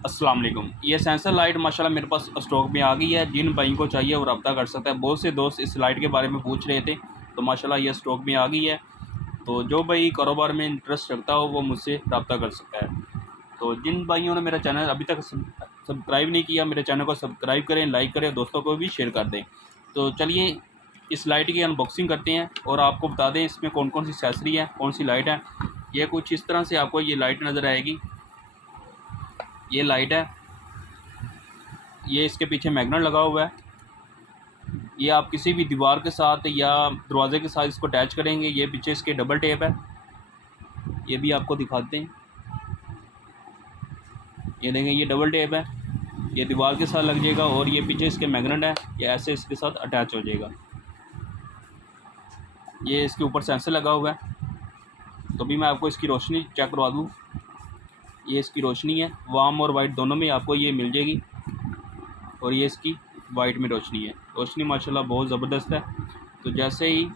अस्सलाम वालेकुम। ये सेंसर लाइट माशाल्लाह मेरे पास स्टॉक में आ गई है। जिन भाई को चाहिए वो रब्ता कर सकता है। बहुत से दोस्त इस लाइट के बारे में पूछ रहे थे, तो माशाल्लाह ये स्टॉक में आ गई है। तो जो भाई कारोबार में इंटरेस्ट रखता हो वो मुझसे रब्ता कर सकता है। तो जिन भाइयों ने मेरा चैनल अभी तक सब्सक्राइब नहीं किया, मेरे चैनल को सब्सक्राइब करें, लाइक करें, दोस्तों को भी शेयर कर दें। तो चलिए इस लाइट की अनबॉक्सिंग करते हैं और आपको बता दें इसमें कौन कौन सी एक्सेसरी है, कौन सी लाइट है। ये कुछ इस तरह से आपको ये लाइट नज़र आएगी। ये लाइट है, ये इसके पीछे मैग्नेट लगा हुआ है। ये आप किसी भी दीवार के साथ या दरवाजे के साथ इसको अटैच करेंगे। ये पीछे इसके डबल टेप है, ये भी आपको दिखाते हैं। ये देखें, ये डबल टेप है, ये दीवार के साथ लग जाएगा और ये पीछे इसके मैग्नेट है, ये ऐसे इसके साथ अटैच हो जाएगा। ये इसके ऊपर सेंसर लगा हुआ है। तो भी मैं आपको इसकी रोशनी चेक करवा दूँ। ये इसकी रोशनी है, वार्म और वाइट दोनों में आपको ये मिल जाएगी। और ये इसकी वाइट में रोशनी है। रोशनी माशाल्लाह बहुत ज़बरदस्त है। तो जैसे ही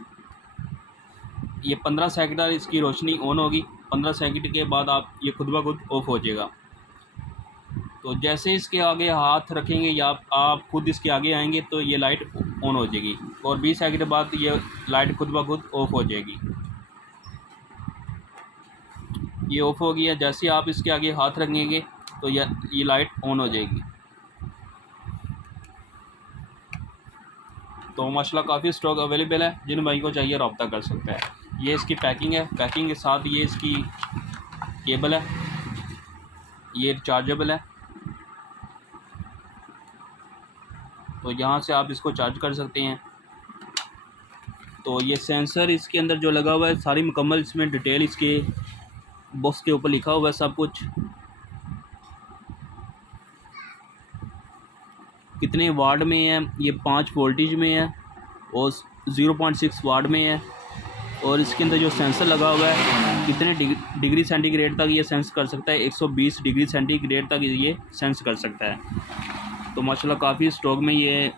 ये 15 सेकंड इसकी रोशनी ऑन होगी, 15 सेकंड के बाद आप ये खुद ब खुद ऑफ हो जाएगा। तो जैसे इसके आगे हाथ रखेंगे या आप खुद इसके आगे आएंगे तो ये लाइट ऑन हो जाएगी और 20 सेकंड बाद ये लाइट खुद ब खुद ऑफ हो जाएगी। ये ऑफ हो गई है। जैसे आप इसके आगे हाथ रखेंगे तो ये लाइट ऑन हो जाएगी। तो माशाल्लाह काफ़ी स्टॉक अवेलेबल है। जिन भाई को चाहिए रब्ता कर सकता है। ये इसकी पैकिंग है, पैकिंग के साथ ये इसकी केबल है, ये रिचार्जेबल है। तो यहाँ से आप इसको चार्ज कर सकते हैं। तो ये सेंसर इसके अंदर जो लगा हुआ है, सारी मुकम्मल इसमें डिटेल इसके बॉक्स के ऊपर लिखा हुआ है सब कुछ। कितने वाट में है, ये 5 वोल्टेज में है और 0.6 वाट में है। और इसके अंदर जो सेंसर लगा हुआ है, कितने डिग्री सेंटीग्रेड तक ये सेंस कर सकता है, 120 डिग्री सेंटीग्रेड तक ये सेंस कर सकता है। तो माशाल्लाह काफ़ी स्टॉक में ये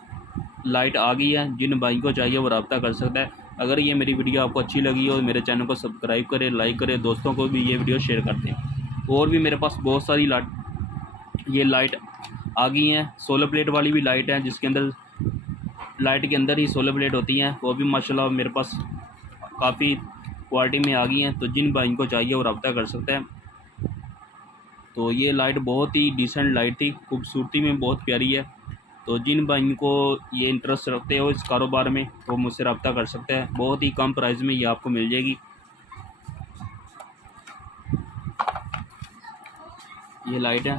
लाइट आ गई है। जिन भाई को चाहिए वो रब्ता कर सकता है। अगर ये मेरी वीडियो आपको अच्छी लगी हो, मेरे चैनल को सब्सक्राइब करें, लाइक करें, दोस्तों को भी ये वीडियो शेयर करते हैं। और भी मेरे पास बहुत सारी ये लाइट आ गई हैं। सोलर प्लेट वाली भी लाइट है, जिसके अंदर लाइट के अंदर ही सोलर प्लेट होती हैं, वो भी माशाल्लाह मेरे पास काफ़ी क्वालिटी में आ गई हैं। तो जिन भाई को चाहिए वो रब्ता कर सकते हैं। तो ये लाइट बहुत ही डिसेंट लाइट थी, खूबसूरती में बहुत प्यारी है। तो जिन भाई को ये इंटरेस्ट रखते हो इस कारोबार में, वो मुझसे रब्ता कर सकते हैं। बहुत ही कम प्राइस में ये आपको मिल जाएगी। ये लाइट है।